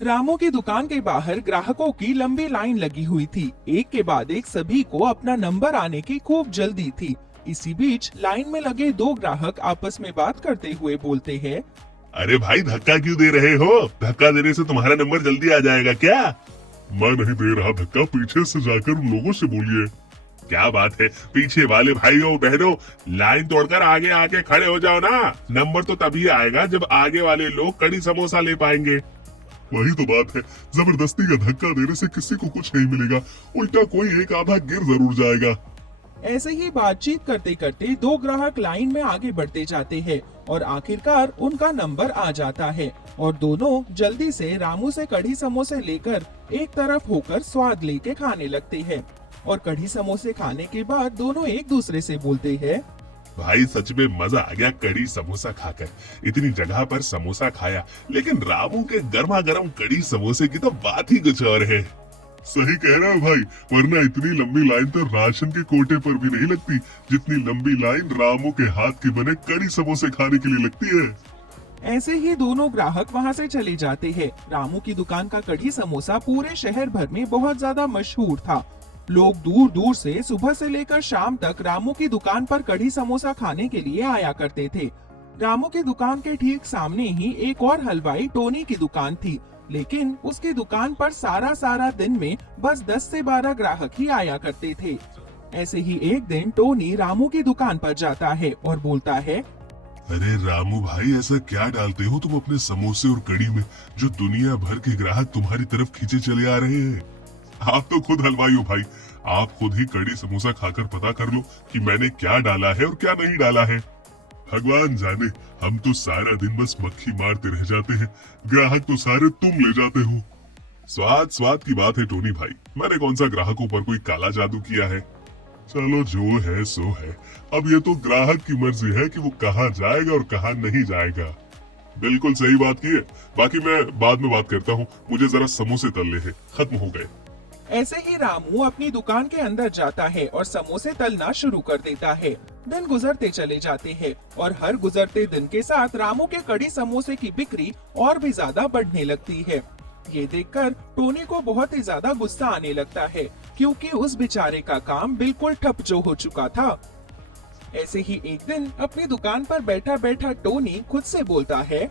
रामू की दुकान के बाहर ग्राहकों की लंबी लाइन लगी हुई थी। एक के बाद एक सभी को अपना नंबर आने की खूब जल्दी थी। इसी बीच लाइन में लगे दो ग्राहक आपस में बात करते हुए बोलते हैं। अरे भाई धक्का क्यों दे रहे हो? धक्का देने से तुम्हारा नंबर जल्दी आ जाएगा क्या? मैं नहीं दे रहा धक्का, पीछे से जाकर उन लोगों से बोलिए। क्या बात है, पीछे वाले भाइयों बहनों, लाइन तोड़कर आगे आके खड़े हो जाओ ना। नंबर तो तभी आएगा जब आगे वाले लोग कड़ी समोसा ले पाएंगे। वही तो बात है, जबरदस्ती का धक्का देने से किसी को कुछ नहीं मिलेगा, उल्टा कोई एक आधा गिर जरूर जाएगा। ऐसे ही बातचीत करते करते दो ग्राहक लाइन में आगे बढ़ते जाते हैं और आखिरकार उनका नंबर आ जाता है और दोनों जल्दी से रामू से कढ़ी समोसे लेकर एक तरफ होकर स्वाद लेके खाने लगते हैं। और कढ़ी समोसे खाने के बाद दोनों एक दूसरे से बोलते हैं। भाई सच में मजा आ गया कड़ी समोसा खाकर। इतनी जगह पर समोसा खाया, लेकिन रामू के गर्मा गर्म कड़ी समोसे की तो बात ही कुछ और है। सही कह रहा है भाई, वरना इतनी लंबी लाइन तो राशन के कोटे पर भी नहीं लगती, जितनी लंबी लाइन रामू के हाथ के बने कड़ी समोसे खाने के लिए लगती है। ऐसे ही दोनों ग्राहक वहां से चले जाते हैं। रामू की दुकान का कढ़ी समोसा पूरे शहर भर में बहुत ज्यादा मशहूर था। लोग दूर दूर से सुबह से लेकर शाम तक रामू की दुकान पर कढ़ी समोसा खाने के लिए आया करते थे। रामू की दुकान के ठीक सामने ही एक और हलवाई टोनी की दुकान थी, लेकिन उसकी दुकान पर सारा दिन में बस 10 से 12 ग्राहक ही आया करते थे। ऐसे ही एक दिन टोनी रामू की दुकान पर जाता है और बोलता है। अरे रामू भाई, ऐसा क्या डालते हो तुम अपने समोसे और कड़ी में, जो दुनिया भर के ग्राहक तुम्हारी तरफ खींचे चले आ रहे हैं? आप तो खुद हलवाई हो भाई, आप खुद ही कड़ी समोसा खाकर पता कर लो कि मैंने क्या डाला है और क्या नहीं डाला है। भगवान जाने, हम तो सारा दिन बस मक्खी मारते रह जाते हैं, ग्राहक तो सारे तुम ले जाते हो। स्वाद स्वाद की बात है टोनी भाई, मैंने कौन सा ग्राहकों पर कोई काला जादू किया है। चलो जो है सो है, अब ये तो ग्राहक की मर्जी है कि वो कहाँ जाएगा और कहाँ नहीं जाएगा। बिल्कुल सही बात की है, बाकी मैं बाद में बात करता हूँ, मुझे जरा समोसे तलने हैं, खत्म हो गए। ऐसे ही रामू अपनी दुकान के अंदर जाता है और समोसे तलना शुरू कर देता है। दिन गुजरते चले जाते हैं और हर गुजरते दिन के साथ रामू के कड़ी समोसे की बिक्री और भी ज्यादा बढ़ने लगती है। ये देखकर टोनी को बहुत ही ज्यादा गुस्सा आने लगता है, क्योंकि उस बेचारे का काम बिल्कुल ठप जो हो चुका था। ऐसे ही एक दिन अपनी दुकान पर बैठा बैठा टोनी खुद से बोलता है।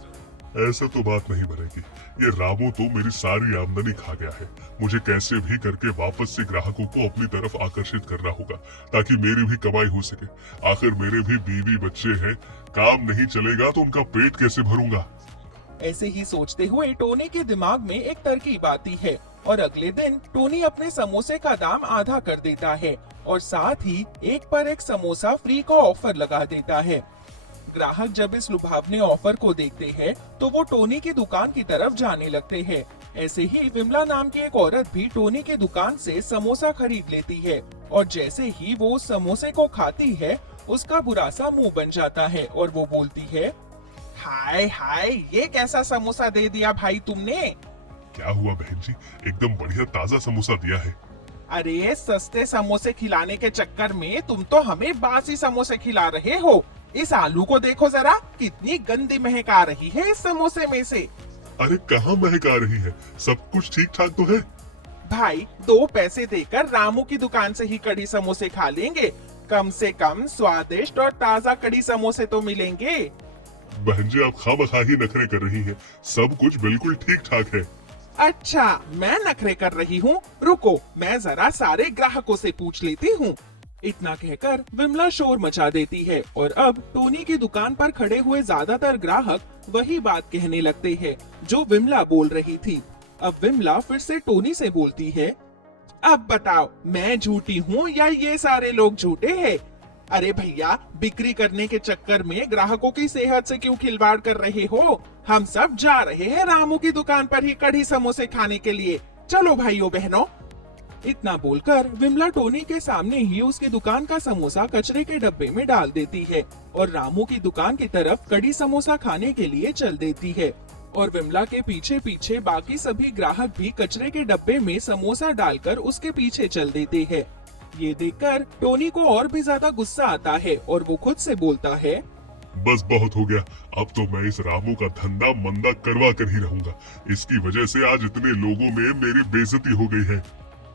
ऐसे तो बात नहीं बनेगी, ये रामू तो मेरी सारी आमदनी खा गया है। मुझे कैसे भी करके वापस से ग्राहकों को अपनी तरफ आकर्षित करना होगा, ताकि मेरी भी कमाई हो सके। आखिर मेरे भी बीवी बच्चे हैं, काम नहीं चलेगा तो उनका पेट कैसे भरूंगा। ऐसे ही सोचते हुए टोनी के दिमाग में एक तरकीब आती है और अगले दिन टोनी अपने समोसे का दाम आधा कर देता है और साथ ही एक पर एक समोसा फ्री का ऑफर लगा देता है। ग्राहक जब इस लुभावने ऑफर को देखते हैं तो वो टोनी की दुकान की तरफ जाने लगते हैं। ऐसे ही विमला नाम की एक औरत भी टोनी की दुकान से समोसा खरीद लेती है और जैसे ही वो उस समोसे को खाती है, उसका बुरा सा मुंह बन जाता है और वो बोलती है। हाय हाय, ये कैसा समोसा दे दिया भाई तुमने? क्या हुआ बहन जी, एकदम बढ़िया ताजा समोसा दिया है। अरे सस्ते समोसे खिलाने के चक्कर में तुम तो हमें बासी समोसे खिला रहे हो। इस आलू को देखो जरा, कितनी गंदी महक आ रही है इस समोसे में से। अरे कहाँ महक आ रही है, सब कुछ ठीक ठाक तो है। भाई 2 पैसे देकर रामू की दुकान से ही कढ़ी समोसे खा लेंगे, कम से कम स्वादिष्ट और ताजा कढ़ी समोसे तो मिलेंगे। बहन जी, आप खामखा ही नखरे कर रही हैं, सब कुछ बिल्कुल ठीक ठाक है। अच्छा, मैं नखरे कर रही हूँ? रुको, मैं जरा सारे ग्राहकों से पूछ लेती हूँ। इतना कहकर विमला शोर मचा देती है और अब टोनी की दुकान पर खड़े हुए ज्यादातर ग्राहक वही बात कहने लगते हैं जो विमला बोल रही थी। अब विमला फिर से टोनी से बोलती है। अब बताओ, मैं झूठी हूँ या ये सारे लोग झूठे हैं? अरे भैया, बिक्री करने के चक्कर में ग्राहकों की सेहत से क्यों खिलवाड़ कर रहे हो? हम सब जा रहे हैं रामू की दुकान पर ही कढ़ी समोसे खाने के लिए। चलो भाइयों बहनों। इतना बोलकर विमला टोनी के सामने ही उसकी दुकान का समोसा कचरे के डब्बे में डाल देती है और रामू की दुकान की तरफ कढ़ी समोसा खाने के लिए चल देती है। और विमला के पीछे पीछे बाकी सभी ग्राहक भी कचरे के डब्बे में समोसा डालकर उसके पीछे चल देते हैं। ये देखकर टोनी को और भी ज्यादा गुस्सा आता है और वो खुद से बोलता है। बस बहुत हो गया। अब तो मैं इस रामू का धंधा मंदा करवा कर ही रहूंगा। इसकी वजह से आज इतने लोगों में मेरी बेइज्जती हो गई है।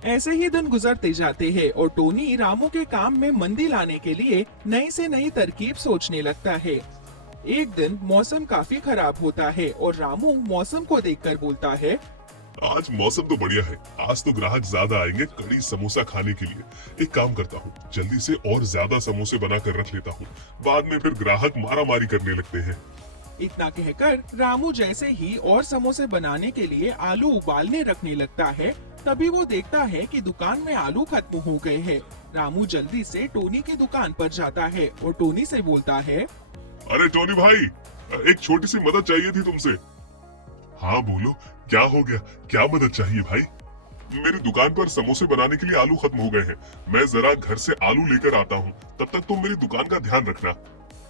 ऐसे ही दिन गुजरते जाते हैं और टोनी रामू के काम में मंदी लाने के लिए नई से नई तरकीब सोचने लगता है। एक दिन मौसम काफी खराब होता है और रामू मौसम को देखकर बोलता है, आज मौसम तो बढ़िया है। आज तो ग्राहक ज्यादा आएंगे कड़ी समोसा खाने के लिए। एक काम करता हूँ, जल्दी से और ज्यादा समोसे बना कर रख लेता हूँ। बाद में फिर ग्राहक मारामारी करने लगते हैं। इतना कहकर रामू जैसे ही और समोसे बनाने के लिए आलू उबालने रखने लगता है, तभी वो देखता है कि दुकान में आलू खत्म हो गए हैं। रामू जल्दी से टोनी की दुकान पर जाता है और टोनी से बोलता है, अरे टोनी भाई, एक छोटी सी मदद चाहिए थी तुमसे। हाँ बोलो, क्या हो गया? क्या मदद चाहिए भाई? मेरी दुकान पर समोसे बनाने के लिए आलू खत्म हो गए हैं। मैं जरा घर से आलू लेकर आता हूँ, तब तक तुम मेरी दुकान का ध्यान रखना।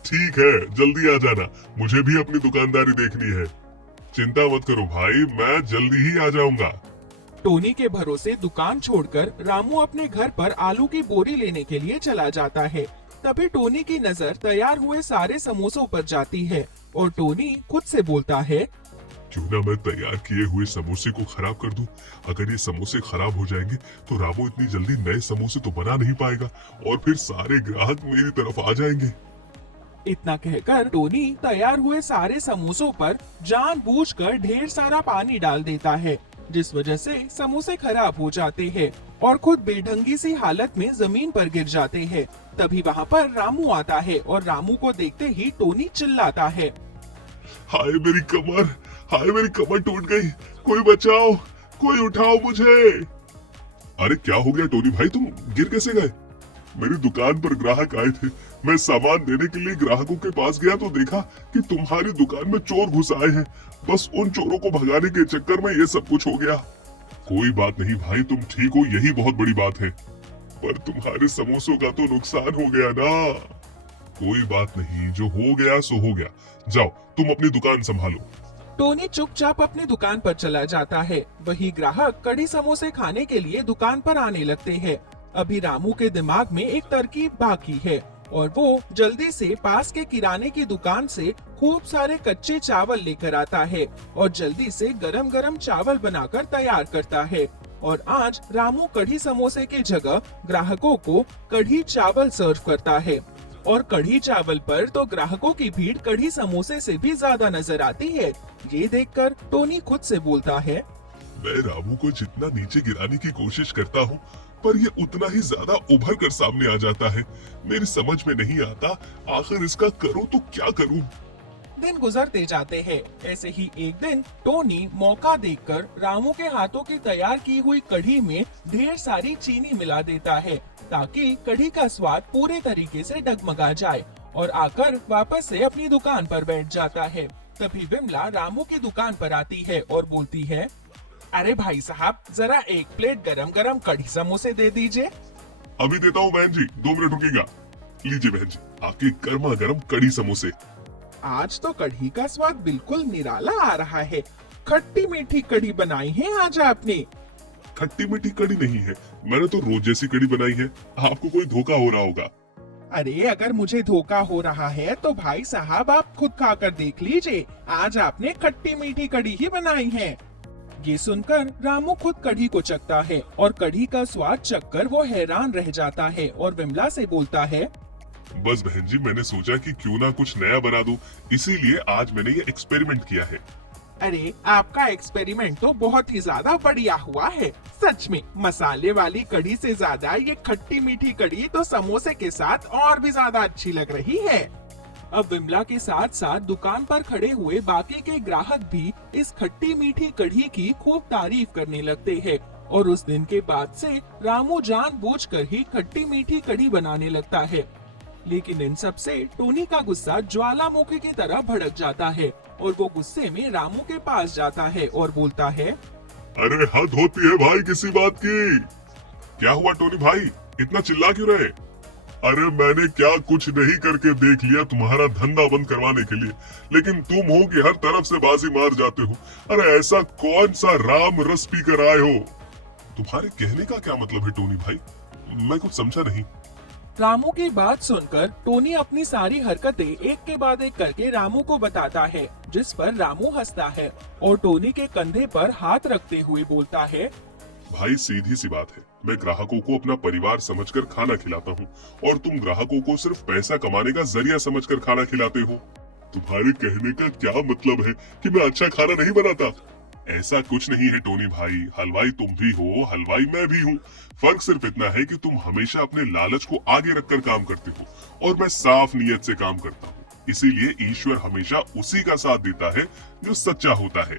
ठीक है, जल्दी आ जाना, मुझे भी अपनी दुकानदारी देखनी है। चिंता मत करो भाई, मैं जल्दी ही आ जाऊंगा। टोनी के भरोसे दुकान छोड़कर रामू अपने घर पर आलू की बोरी लेने के लिए चला जाता है। तभी टोनी की नजर तैयार हुए सारे समोसों पर जाती है और टोनी खुद से बोलता है, क्यों ना मैं तैयार किए हुए समोसे को खराब कर दूं? अगर ये समोसे खराब हो जाएंगे तो रामू इतनी जल्दी नए समोसे तो बना नहीं पाएगा और फिर सारे ग्राहक मेरी तरफ आ जाएंगे। इतना कहकर टोनी तैयार हुए सारे समोसों पर जानबूझकर ढेर सारा पानी डाल देता है, जिस वजह से समोसे खराब हो जाते हैं और खुद बेढंगी सी हालत में जमीन पर गिर जाते हैं। तभी वहाँ पर रामू आता है और रामू को देखते ही टोनी चिल्लाता है, हाय मेरी कमर, हाय मेरी कमर टूट गई, कोई बचाओ, कोई उठाओ मुझे। अरे क्या हो गया टोनी भाई, तुम गिर कैसे गए? मेरी दुकान पर ग्राहक आए थे। मैं सामान देने के लिए ग्राहकों के पास गया तो देखा कि तुम्हारी दुकान में चोर घुस आए हैं। बस उन चोरों को भगाने के चक्कर में ये सब कुछ हो गया। कोई बात नहीं भाई, तुम ठीक हो, यही बहुत बड़ी बात है। पर तुम्हारे समोसों का तो नुकसान हो गया ना। कोई बात नहीं, जो हो गया सो हो गया। जाओ तुम अपनी दुकान संभालो। टोनी चुपचाप अपनी दुकान पर चला जाता है। वही ग्राहक कड़ी समोसे खाने के लिए दुकान पर आने लगते हैं। अभी रामू के दिमाग में एक तरकीब बाकी है और वो जल्दी से पास के किराने की दुकान से खूब सारे कच्चे चावल लेकर आता है और जल्दी से गरम गरम चावल बनाकर तैयार करता है। और आज रामू कढ़ी समोसे की जगह ग्राहकों को कढ़ी चावल सर्व करता है और कढ़ी चावल पर तो ग्राहकों की भीड़ कढ़ी समोसे से भी ज्यादा नजर आती है। ये देखकर टोनी खुद से बोलता है, मैं रामू को जितना नीचे गिराने की कोशिश करता हूँ, पर ये उतना ही ज्यादा उभर कर सामने आ जाता है। मेरी समझ में नहीं आता, आखिर इसका करूँ तो क्या करूँ? दिन गुजरते जाते हैं। ऐसे ही एक दिन टोनी मौका देखकर रामू के हाथों की तैयार की हुई कढ़ी में ढेर सारी चीनी मिला देता है, ताकि कढ़ी का स्वाद पूरे तरीके से डगमगा जाए और आकर वापस से अपनी दुकान पर बैठ जाता है। तभी विमला रामू की दुकान पर आती है और बोलती है, अरे भाई साहब, जरा एक प्लेट गरम गरम कढ़ी समोसे दे दीजिए। अभी देता हूँ बहन जी, 2 मिनट रुकिएगा। लीजिए बहन जी, आपके गर्मा गर्म कढ़ी समोसे। आज तो कढ़ी का स्वाद बिल्कुल निराला आ रहा है। खट्टी मीठी कढ़ी बनाई है आज आपने। खट्टी मीठी कढ़ी नहीं है, मैंने तो रोज जैसी कढ़ी बनाई है। आपको कोई धोखा हो रहा होगा। अरे अगर मुझे धोखा हो रहा है तो भाई साहब आप खुद खाकर देख लीजिए, आज आपने खट्टी मीठी कढ़ी ही बनाई है। ये सुनकर रामू खुद कढ़ी को चखता है और कढ़ी का स्वाद चखकर वो हैरान रह जाता है और विमला से बोलता है, बस बहन जी, मैंने सोचा कि क्यों ना कुछ नया बना दूं, इसीलिए आज मैंने ये एक्सपेरिमेंट किया है। अरे आपका एक्सपेरिमेंट तो बहुत ही ज्यादा बढ़िया हुआ है। सच में मसाले वाली कढ़ी से ज्यादा ये खट्टी मीठी कढ़ी तो समोसे के साथ और भी ज्यादा अच्छी लग रही है। अब विमला के साथ साथ दुकान पर खड़े हुए बाकी के ग्राहक भी इस खट्टी मीठी कढ़ी की खूब तारीफ करने लगते हैं और उस दिन के बाद से रामू जानबूझकर ही खट्टी मीठी कढ़ी बनाने लगता है। लेकिन इन सब से टोनी का गुस्सा ज्वालामुखी की तरह भड़क जाता है और वो गुस्से में रामू के पास जाता है और बोलता है, अरे हद होती है भाई किसी बात की। क्या हुआ टोनी भाई, इतना चिल्ला क्यों रहे? अरे मैंने क्या कुछ नहीं करके देख लिया तुम्हारा धंधा बंद करवाने के लिए, लेकिन तुम हो कि हर तरफ से बाजी मार जाते हो। अरे ऐसा कौन सा राम रस पी कर आए हो? तुम्हारे कहने का क्या मतलब है टोनी भाई? मैं कुछ समझा नहीं। रामू की बात सुनकर टोनी अपनी सारी हरकतें एक के बाद एक करके रामू को बताता है, जिस पर रामू हंसता है और टोनी के कंधे पर हाथ रखते हुए बोलता है, भाई सीधी सी बात है, मैं ग्राहकों को अपना परिवार समझकर खाना खिलाता हूँ और तुम ग्राहकों को सिर्फ पैसा कमाने का जरिया समझकर खाना खिलाते हो। तुम्हारे कहने का क्या मतलब है कि मैं अच्छा खाना नहीं बनाता? ऐसा कुछ नहीं है टोनी भाई, हलवाई तुम भी हो, हलवाई मैं भी हूँ। फर्क सिर्फ इतना है कि तुम हमेशा अपने लालच को आगे रखकर काम करते हो और मैं साफ नीयत से काम करता हूँ। इसीलिए ईश्वर हमेशा उसी का साथ देता है जो सच्चा होता है।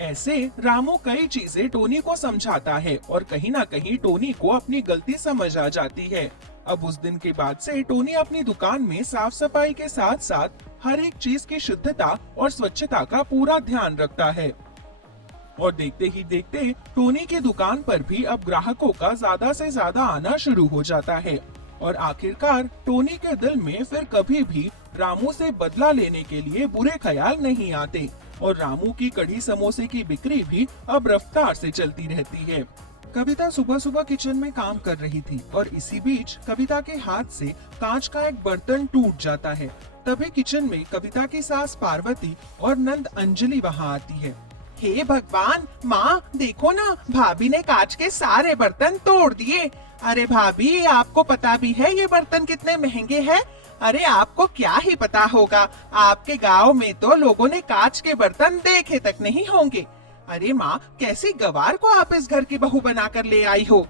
ऐसे रामू कई चीजें टोनी को समझाता है और कहीं ना कहीं टोनी को अपनी गलती समझ आ जाती है। अब उस दिन के बाद से टोनी अपनी दुकान में साफ सफाई के साथ साथ हर एक चीज की शुद्धता और स्वच्छता का पूरा ध्यान रखता है। और देखते ही देखते टोनी की दुकान पर भी अब ग्राहकों का ज्यादा से ज्यादा आना शुरू हो जाता है और आखिरकार टोनी के दिल में फिर कभी भी रामू से बदला लेने के लिए बुरे ख्याल नहीं आते और रामू की कढ़ी समोसे की बिक्री भी अब रफ्तार से चलती रहती है। कविता सुबह सुबह किचन में काम कर रही थी और इसी बीच कविता के हाथ से कांच का एक बर्तन टूट जाता है। तभी किचन में कविता की सास पार्वती और नंद अंजलि वहाँ आती है। हे भगवान, माँ देखो ना, भाभी ने कांच के सारे बर्तन तोड़ दिए। अरे भाभी, आपको पता भी है ये बर्तन कितने महंगे हैं? अरे आपको क्या ही पता होगा, आपके गांव में तो लोगों ने कांच के बर्तन देखे तक नहीं होंगे। अरे माँ, कैसी गवार को आप इस घर की बहू बनाकर ले आई हो?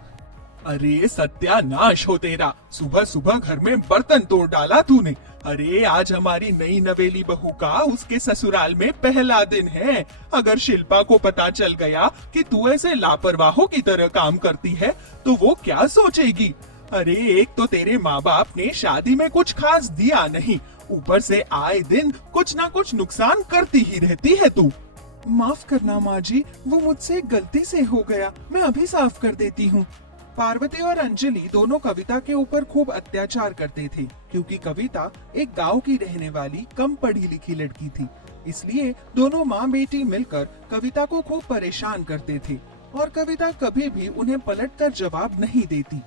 अरे सत्यानाश हो तेरा, सुबह सुबह घर में बर्तन तोड़ डाला तूने। अरे आज हमारी नई नवेली बहू का उसके ससुराल में पहला दिन है। अगर शिल्पा को पता चल गया कि तू ऐसे लापरवाहों की तरह काम करती है तो वो क्या सोचेगी? अरे एक तो तेरे माँ बाप ने शादी में कुछ खास दिया नहीं, ऊपर से आए दिन कुछ ना कुछ नुकसान करती ही रहती है तू। माफ करना माँ जी, वो मुझसे गलती से हो गया, मैं अभी साफ कर देती हूँ। पार्वती और अंजलि दोनों कविता के ऊपर खूब अत्याचार करते थे क्योंकि कविता एक गांव की रहने वाली कम पढ़ी लिखी लड़की थी। इसलिए दोनों माँ बेटी मिलकर कविता को खूब परेशान करते थे और कविता कभी भी उन्हें पलटकर जवाब नहीं देती।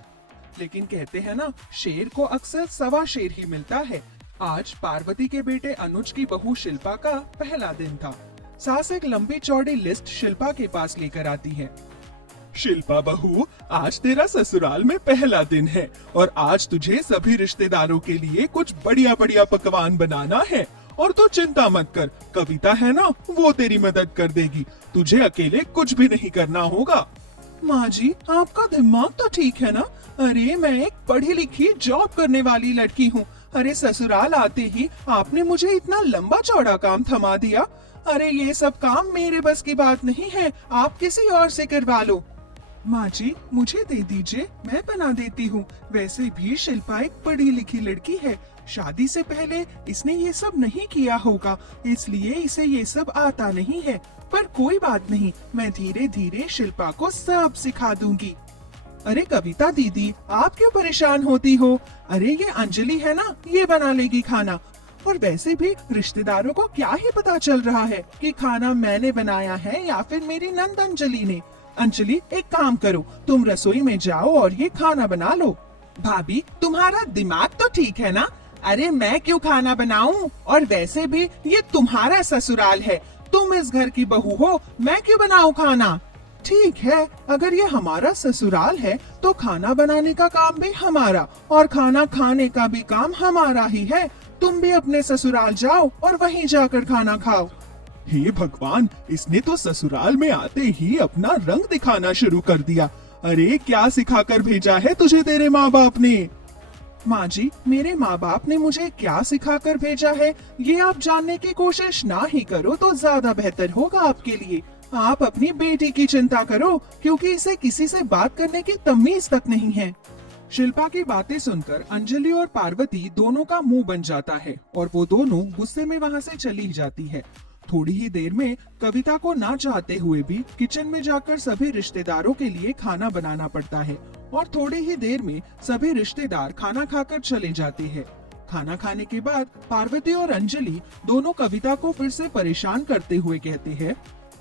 लेकिन कहते हैं ना, शेर को अक्सर सवा शेर ही मिलता है। आज पार्वती के बेटे अनुज की बहू शिल्पा का पहला दिन था। सास एक लंबी चौड़ी लिस्ट शिल्पा के पास लेकर आती है। शिल्पा बहू, आज तेरा ससुराल में पहला दिन है और आज तुझे सभी रिश्तेदारों के लिए कुछ बढ़िया बढ़िया पकवान बनाना है। और तो चिंता मत कर, कविता है ना, वो तेरी मदद कर देगी, तुझे अकेले कुछ भी नहीं करना होगा। माँ जी, आपका दिमाग तो ठीक है ना? अरे मैं एक पढ़ी लिखी जॉब करने वाली लड़की हूँ। अरे ससुराल आते ही आपने मुझे इतना लंबा चौड़ा काम थमा दिया। अरे ये सब काम मेरे बस की बात नहीं है, आप किसी और से करवा लो। माँ जी, मुझे दे दीजिए, मैं बना देती हूँ। वैसे भी शिल्पा एक पढ़ी लिखी लड़की है, शादी से पहले इसने ये सब नहीं किया होगा, इसलिए इसे ये सब आता नहीं है। पर कोई बात नहीं, मैं धीरे धीरे शिल्पा को सब सिखा दूंगी। अरे कविता दीदी, आप क्यों परेशान होती हो? अरे ये अंजलि है ना, ये बना लेगी खाना। और वैसे भी रिश्तेदारों को क्या ही पता चल रहा है कि खाना मैंने बनाया है या फिर मेरी नंद अंजलि ने। अंजलि, एक काम करो, तुम रसोई में जाओ और ये खाना बना लो। भाभी, तुम्हारा दिमाग तो ठीक है ना? अरे मैं क्यों खाना बनाऊं? और वैसे भी ये तुम्हारा ससुराल है, तुम इस घर की बहू हो, मैं क्यों बनाऊं खाना? ठीक है, अगर ये हमारा ससुराल है तो खाना बनाने का काम भी हमारा और खाना खाने का भी काम हमारा ही है। तुम भी अपने ससुराल जाओ और वहीं जाकर खाना खाओ। हे भगवान, इसने तो ससुराल में आते ही अपना रंग दिखाना शुरू कर दिया। अरे क्या सिखाकर भेजा है तुझे तेरे माँ बाप ने? माँ जी, मेरे माँ बाप ने मुझे क्या सिखाकर भेजा है ये आप जानने की कोशिश ना ही करो तो ज्यादा बेहतर होगा आपके लिए। आप अपनी बेटी की चिंता करो क्योंकि इसे किसी से बात करने की तमीज तक नहीं है। शिल्पा की बातें सुनकर अंजलि और पार्वती दोनों का मुंह बन जाता है और वो दोनों गुस्से में वहाँ से चली जाती है। थोड़ी ही देर में कविता को ना चाहते हुए भी किचन में जाकर सभी रिश्तेदारों के लिए खाना बनाना पड़ता है और थोड़ी ही देर में सभी रिश्तेदार खाना खाकर चले जाते हैं। खाना खाने के बाद पार्वती और अंजलि दोनों कविता को फिर से परेशान करते हुए कहते हैं,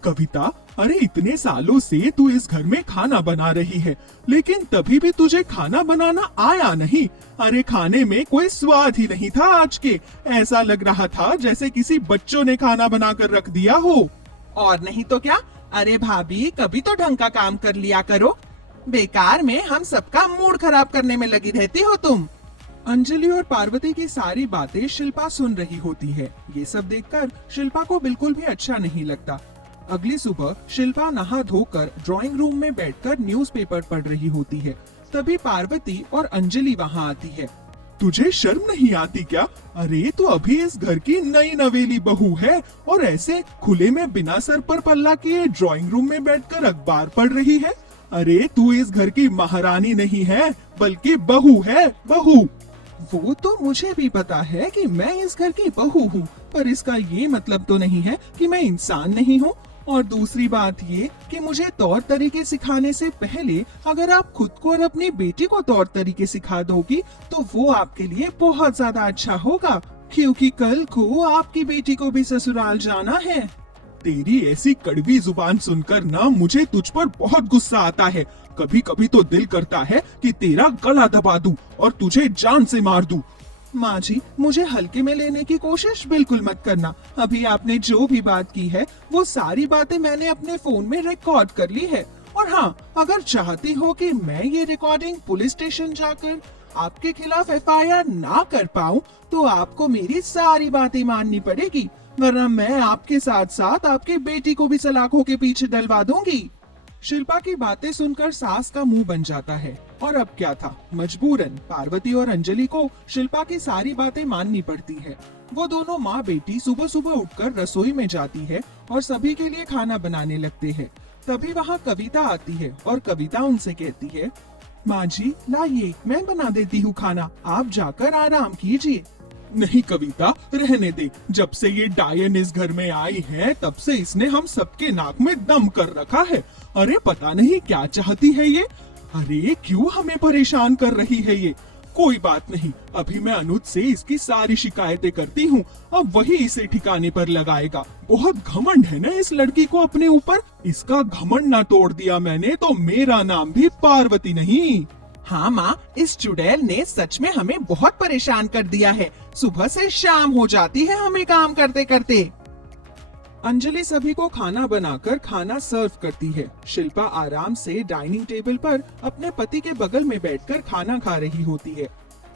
कविता, अरे इतने सालों से तू इस घर में खाना बना रही है, लेकिन तभी भी तुझे खाना बनाना आया नहीं। अरे खाने में कोई स्वाद ही नहीं था आज के। ऐसा लग रहा था जैसे किसी बच्चों ने खाना बनाकर रख दिया हो। और नहीं तो क्या। अरे भाभी, कभी तो ढंग का काम कर लिया करो। बेकार में हम सबका मूड खराब करने में लगी रहती हो तुम। अंजलि और पार्वती की सारी बातें शिल्पा सुन रही होती है। ये सब देखकर शिल्पा को बिल्कुल भी अच्छा नहीं लगता। अगली सुबह शिल्पा नहा धोकर ड्राइंग रूम में बैठकर न्यूज़पेपर पढ़ रही होती है। तभी पार्वती और अंजलि वहाँ आती है। तुझे शर्म नहीं आती क्या? अरे तू अभी इस घर की नई नवेली बहू है और ऐसे खुले में बिना सर पर पल्ला किए ड्राइंग रूम में बैठकर अखबार पढ़ रही है। अरे तू इस घर की महारानी नहीं है, बल्कि बहू है, बहू। वो तो मुझे भी पता है कि मैं इस घर की बहू हूँ, पर इसका ये मतलब तो नहीं है कि मैं इंसान नहीं हूँ। और दूसरी बात ये कि मुझे तौर तरीके सिखाने से पहले अगर आप खुद को और अपनी बेटी को तौर तरीके सिखा दोगी तो वो आपके लिए बहुत ज्यादा अच्छा होगा, क्योंकि कल को आपकी बेटी को भी ससुराल जाना है। तेरी ऐसी कड़वी जुबान सुनकर ना मुझे तुझ पर बहुत गुस्सा आता है। कभी कभी तो दिल करता है कि तेरा गला दबा दूं और तुझे जान से मार दूं। माँ जी, मुझे हल्के में लेने की कोशिश बिल्कुल मत करना। अभी आपने जो भी बात की है वो सारी बातें मैंने अपने फोन में रिकॉर्ड कर ली है। और हाँ, अगर चाहती हो कि मैं ये रिकॉर्डिंग पुलिस स्टेशन जाकर आपके खिलाफ एफआईआर ना कर पाऊँ तो आपको मेरी सारी बातें माननी पड़ेगी, वरना मैं आपके साथ साथ आपकी बेटी को भी सलाखों के पीछे डलवा दूंगी। शिल्पा की बातें सुनकर सास का मुंह बन जाता है। और अब क्या था, मजबूरन पार्वती और अंजलि को शिल्पा की सारी बातें माननी पड़ती है। वो दोनों माँ बेटी सुबह सुबह उठकर रसोई में जाती है और सभी के लिए खाना बनाने लगते हैं। तभी वहाँ कविता आती है और कविता उनसे कहती है, माँ जी लाइए, मैं बना देती हूँ खाना, आप जाकर आराम कीजिए। नहीं कविता, रहने दे। जब से ये डायन इस घर में आई है तब से इसने हम सबके नाक में दम कर रखा है। अरे पता नहीं क्या चाहती है ये। अरे क्यों हमें परेशान कर रही है ये। कोई बात नहीं, अभी मैं अनुज से इसकी सारी शिकायतें करती हूँ, अब वही इसे ठिकाने पर लगाएगा। बहुत घमंड है ना इस लड़की को अपने ऊपर। इसका घमंड ना तोड़ दिया मैंने तो मेरा नाम भी पार्वती नहीं। हाँ माँ, इस चुड़ैल ने सच में हमें बहुत परेशान कर दिया है। सुबह से शाम हो जाती है हमें काम करते करते। अंजलि सभी को खाना बनाकर खाना सर्व करती है। शिल्पा आराम से डाइनिंग टेबल पर अपने पति के बगल में बैठकर खाना खा रही होती है।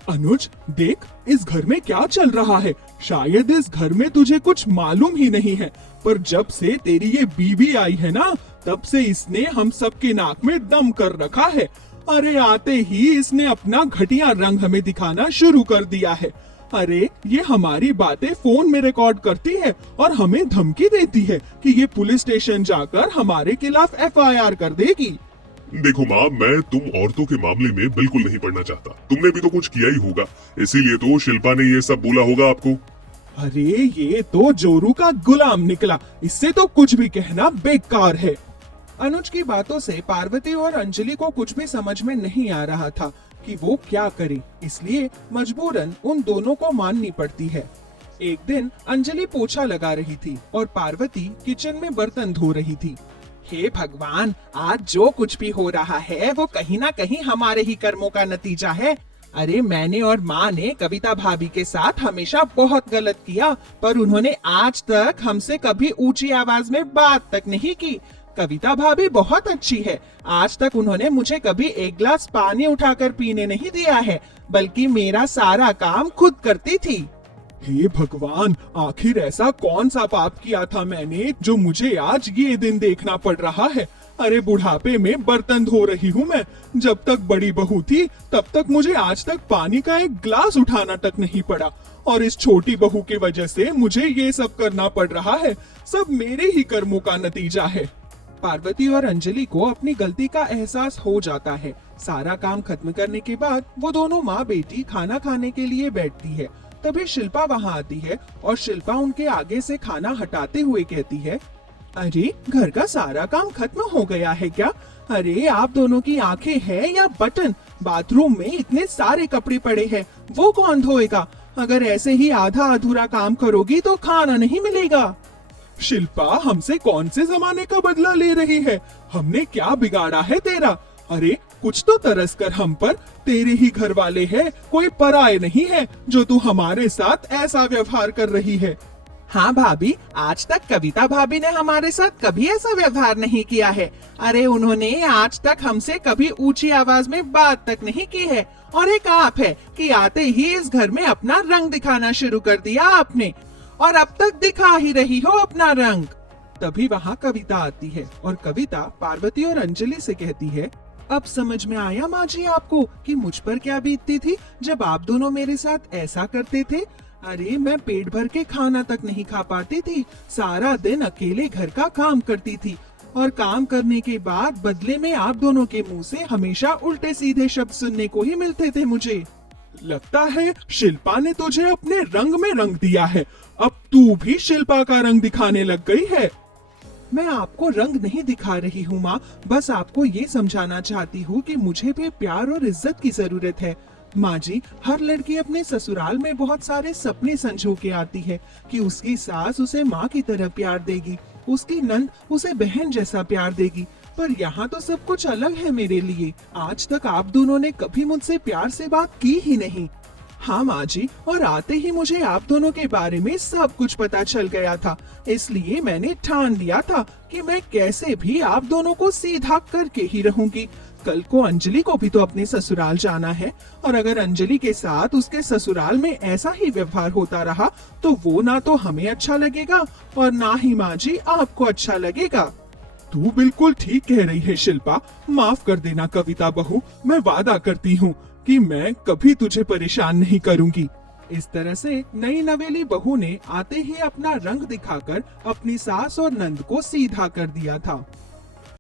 अनुज देख, इस घर में क्या चल रहा है। शायद इस घर में तुझे कुछ मालूम ही नहीं है, पर जब से तेरी ये बीवी आई है ना, तब से इसने हम सबके नाक में दम कर रखा है। अरे आते ही इसने अपना घटिया रंग हमें दिखाना शुरू कर दिया है। अरे ये हमारी बातें फोन में रिकॉर्ड करती है और हमें धमकी देती है कि ये पुलिस स्टेशन जाकर हमारे खिलाफ एफआईआर कर देगी। देखो माँ, मैं तुम औरतों के मामले में बिल्कुल नहीं पड़ना चाहता। तुमने भी तो कुछ किया ही होगा, इसीलिए तो शिल्पा ने ये सब बोला होगा आपको। अरे ये तो जोरू का गुलाम निकला, इससे तो कुछ भी कहना बेकार है। अनुज की बातों से पार्वती और अंजलि को कुछ भी समझ में नहीं आ रहा था कि वो क्या करे, इसलिए मजबूरन उन दोनों को माननी पड़ती है। एक दिन अंजलि पोछा लगा रही थी और पार्वती किचन में बर्तन धो रही थी। हे भगवान, आज जो कुछ भी हो रहा है वो कहीं ना कहीं हमारे ही कर्मों का नतीजा है। अरे मैंने और माँ ने कविता भाभी के साथ हमेशा बहुत गलत किया, पर उन्होंने आज तक हमसे कभी ऊंची आवाज में बात तक नहीं की। कविता भाभी बहुत अच्छी है, आज तक उन्होंने मुझे कभी एक गिलास पानी उठाकर पीने नहीं दिया है, बल्कि मेरा सारा काम खुद करती थी। हे भगवान, आखिर ऐसा कौन सा पाप किया था मैंने जो मुझे आज ये दिन देखना पड़ रहा है। अरे बुढ़ापे में बर्तन धो रही हूँ मैं। जब तक बड़ी बहू थी तब तक मुझे आज तक पानी का एक गिलास उठाना तक नहीं पड़ा, और इस छोटी बहू की वजह से मुझे ये सब करना पड़ रहा है। सब मेरे ही कर्मों का नतीजा है। पार्वती और अंजलि को अपनी गलती का एहसास हो जाता है। सारा काम खत्म करने के बाद वो दोनों माँ बेटी खाना खाने के लिए बैठती है। तभी शिल्पा वहाँ आती है और शिल्पा उनके आगे से खाना हटाते हुए कहती है, अरे घर का सारा काम खत्म हो गया है क्या? अरे आप दोनों की आंखें हैं या बटन? बाथरूम में इतने सारे कपड़े पड़े हैं, वो कौन धोएगा? अगर ऐसे ही आधा अधूरा काम करोगी तो खाना नहीं मिलेगा। शिल्पा हमसे कौन से जमाने का बदला ले रही है? हमने क्या बिगाड़ा है तेरा? अरे कुछ तो तरस कर हम पर, तेरे ही घर वाले हैं, कोई पराये नहीं है जो तू हमारे साथ ऐसा व्यवहार कर रही है। हाँ भाभी, आज तक कविता भाभी ने हमारे साथ कभी ऐसा व्यवहार नहीं किया है। अरे उन्होंने आज तक हमसे कभी ऊंची आवाज में बात तक नहीं की है। और एक आप है कि आते ही इस घर में अपना रंग दिखाना शुरू कर दिया आपने, और अब तक दिखा ही रही हो अपना रंग। तभी वहाँ कविता आती है और कविता पार्वती और अंजलि से कहती है, अब समझ में आया माँ जी आपको कि मुझ पर क्या बीतती थी जब आप दोनों मेरे साथ ऐसा करते थे। अरे मैं पेट भर के खाना तक नहीं खा पाती थी, सारा दिन अकेले घर का काम करती थी, और काम करने के बाद बदले में आप दोनों के मुंह से हमेशा उल्टे सीधे शब्द सुनने को ही मिलते थे मुझे। लगता है शिल्पा ने तुझे अपने रंग में रंग दिया है, अब तू भी शिल्पा का रंग दिखाने लग गई है। मैं आपको रंग नहीं दिखा रही हूँ माँ, बस आपको ये समझाना चाहती हूँ कि मुझे भी प्यार और इज्जत की जरूरत है। माँ जी, हर लड़की अपने ससुराल में बहुत सारे सपने संजो के आती है कि उसकी सास उसे माँ की तरह प्यार देगी, उसकी नंद उसे बहन जैसा प्यार देगी, पर यहाँ तो सब कुछ अलग है मेरे लिए। आज तक आप दोनों ने कभी मुझसे प्यार से बात की ही नहीं। हाँ माँ जी, और आते ही मुझे आप दोनों के बारे में सब कुछ पता चल गया था, इसलिए मैंने ठान लिया था कि मैं कैसे भी आप दोनों को सीधा करके ही रहूंगी। कल को अंजलि को भी तो अपने ससुराल जाना है, और अगर अंजलि के साथ उसके ससुराल में ऐसा ही व्यवहार होता रहा तो वो ना तो हमें अच्छा लगेगा और ना ही माँ जी आपको अच्छा लगेगा। तू बिल्कुल ठीक कह रही है शिल्पा, माफ कर देना कविता बहू, मैं वादा करती हूँ कि मैं कभी तुझे परेशान नहीं करूंगी। इस तरह से नई नवेली बहू ने आते ही अपना रंग दिखाकर अपनी सास और नंद को सीधा कर दिया था।